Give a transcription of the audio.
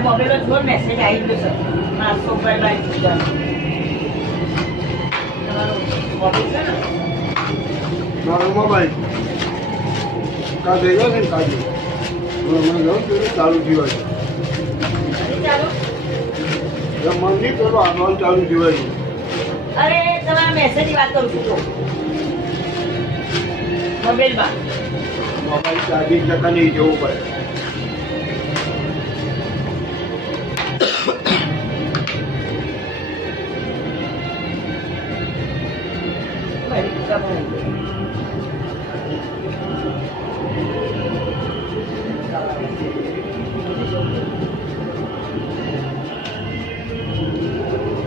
મારા મોબાઈલમાં જો મેસેજ આવી ગયો છે મારા છોકરાએ મારી પૂજાનો તમારો મોબાઈલ છે ને મારો મોબાઈલ કાઢે ગયો છે ને કાઢે મને જાઉં છું ચાલુ થયું ચાલો મન નહીં પેલો આગળ ચાલુ થયું અરે તમારા મેસેજની વાત કરું છું તો મોબાઈલમાં મોબાઈલ ચાર્જિંગ જતા નહીં જવું પડે